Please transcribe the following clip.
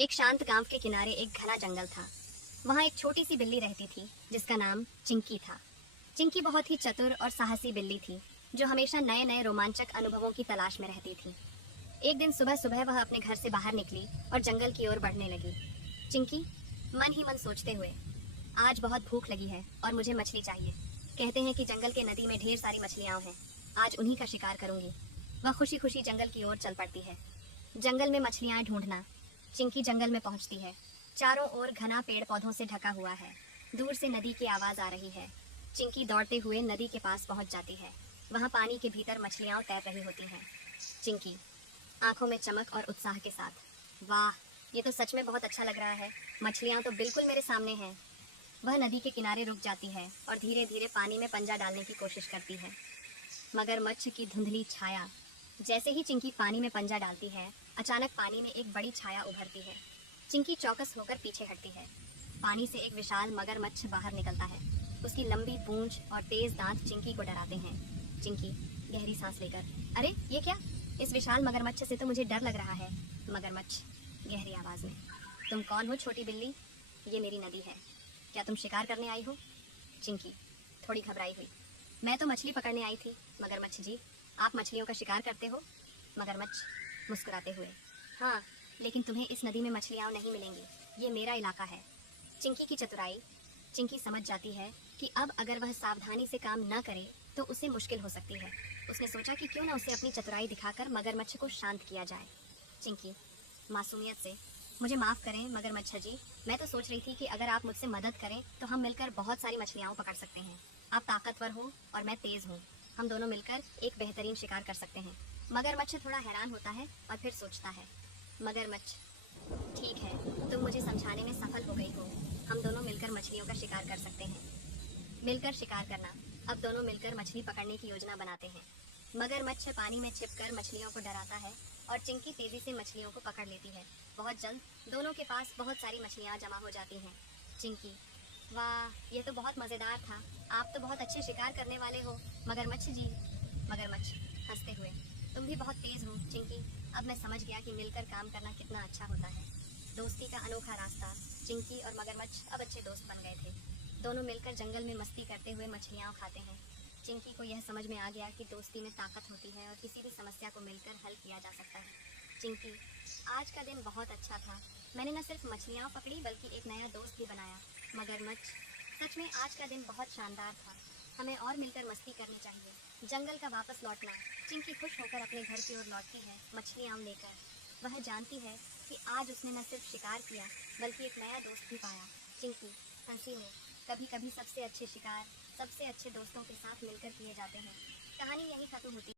एक शांत गांव के किनारे एक घना जंगल था। वहां एक छोटी सी बिल्ली रहती थी जिसका नाम चिंकी था। चिंकी बहुत ही चतुर और साहसी बिल्ली थी जो हमेशा नए नए रोमांचक अनुभवों की तलाश में रहती थी। एक दिन सुबह सुबह वह अपने घर से बाहर निकली और जंगल की ओर बढ़ने लगी। चिंकी मन ही मन सोचते हुए, आज बहुत भूख लगी है और मुझे मछली चाहिए। कहते हैं कि जंगल के नदी में ढेर सारी मछलियां हैं। आज उन्हीं का शिकार करूंगी। वह खुशी खुशी जंगल की ओर चल पड़ती है। जंगल में मछलियां ढूंढना। चिंकी जंगल में पहुंचती है। चारों ओर घना पेड़ पौधों से ढका हुआ है। दूर से नदी की आवाज आ रही है। चिंकी दौड़ते हुए नदी के पास पहुंच जाती है। वहां पानी के भीतर मछलियां तैर रही होती हैं। चिंकी आंखों में चमक और उत्साह के साथ, वाह, ये तो सच में बहुत अच्छा लग रहा है। मछलियां तो बिल्कुल मेरे सामने हैं। वह नदी के किनारे रुक जाती है और धीरे धीरे पानी में पंजा डालने की कोशिश करती है। मगरमच्छ की धुंधली छाया। जैसे ही चिंकी पानी में पंजा डालती है, अचानक पानी में एक बड़ी छाया उभरती है। चिंकी चौकस होकर पीछे हटती है। पानी से एक विशाल मगरमच्छ बाहर निकलता है। उसकी लंबी पूंछ और तेज दांत चिंकी को डराते हैं। चिंकी गहरी सांस लेकर, अरे ये क्या? इस विशाल मगरमच्छ से तो मुझे डर लग रहा है। मगरमच्छ गहरी आवाज में, तुम कौन हो छोटी बिल्ली? ये मेरी नदी है। क्या तुम शिकार करने आई हो? चिंकी थोड़ी घबराई हुई, मैं तो मछली पकड़ने आई थी। मगरमच्छ जी, आप मछलियों का शिकार करते हो? मगरमच्छ मुस्कुराते हुए, हाँ, लेकिन तुम्हें इस नदी में मछलियाँ नहीं मिलेंगी। ये मेरा इलाका है। चिंकी की चतुराई। चिंकी समझ जाती है कि अब अगर वह सावधानी से काम न करे तो उसे मुश्किल हो सकती है। उसने सोचा कि क्यों न उसे अपनी चतुराई दिखाकर मगरमच्छ को शांत किया जाए। चिंकी मासूमियत से, मुझे माफ़ करें मगरमच्छ जी, मैं तो सोच रही थी कि अगर आप मुझसे मदद करें तो हम मिलकर बहुत सारी मछलियाँ पकड़ सकते हैं। आप ताकतवर हो और मैं तेज़ हूँ। हम दोनों मिलकर एक बेहतरीन शिकार कर सकते हैं। मगरमच्छ थोड़ा हैरान होता है और फिर सोचता है, मगरमच्छ, ठीक है, तुम मुझे समझाने में सफल हो गई हो। हम दोनों मिलकर मछलियों का शिकार कर सकते हैं। मिलकर शिकार करना। अब दोनों मिलकर मछली पकड़ने की योजना बनाते हैं। मगरमच्छ पानी में छिपकर मछलियों को डराता है और चिंकी तेजी से मछलियों को पकड़ लेती है। बहुत जल्द दोनों के पास बहुत सारी मछलियाँ जमा हो जाती हैं। चिंकी, वाह, यह तो बहुत मज़ेदार था। आप तो बहुत अच्छे शिकार करने वाले हो मगरमच्छ जी। मगरमच्छ हंसते हुए, तुम भी बहुत तेज़ हो चिंकी। अब मैं समझ गया कि मिलकर काम करना कितना अच्छा होता है। दोस्ती का अनोखा रास्ता। चिंकी और मगरमच्छ अब अच्छे दोस्त बन गए थे। दोनों मिलकर जंगल में मस्ती करते हुए मछलियाँ खाते हैं। चिंकी को यह समझ में आ गया कि दोस्ती में ताकत होती है और किसी भी समस्या को मिलकर हल किया जा सकता है। चिंकी, आज का दिन बहुत अच्छा था। मैंने न सिर्फ मछलियाँ पकड़ी बल्कि एक नया दोस्त भी बनाया। मगरमच्छ, सच में आज का दिन बहुत शानदार था। हमें और मिलकर मस्ती करनी चाहिए। जंगल का वापस लौटना। चिंकी खुश होकर अपने घर की ओर लौटती है, मछलियाँ लेकर। वह जानती है कि आज उसने न सिर्फ शिकार किया बल्कि एक नया दोस्त भी पाया। चिंकी हंसी में, कभी कभी सबसे अच्छे शिकार सबसे अच्छे दोस्तों के साथ मिलकर किए जाते हैं। कहानी यहीं खत्म होती है।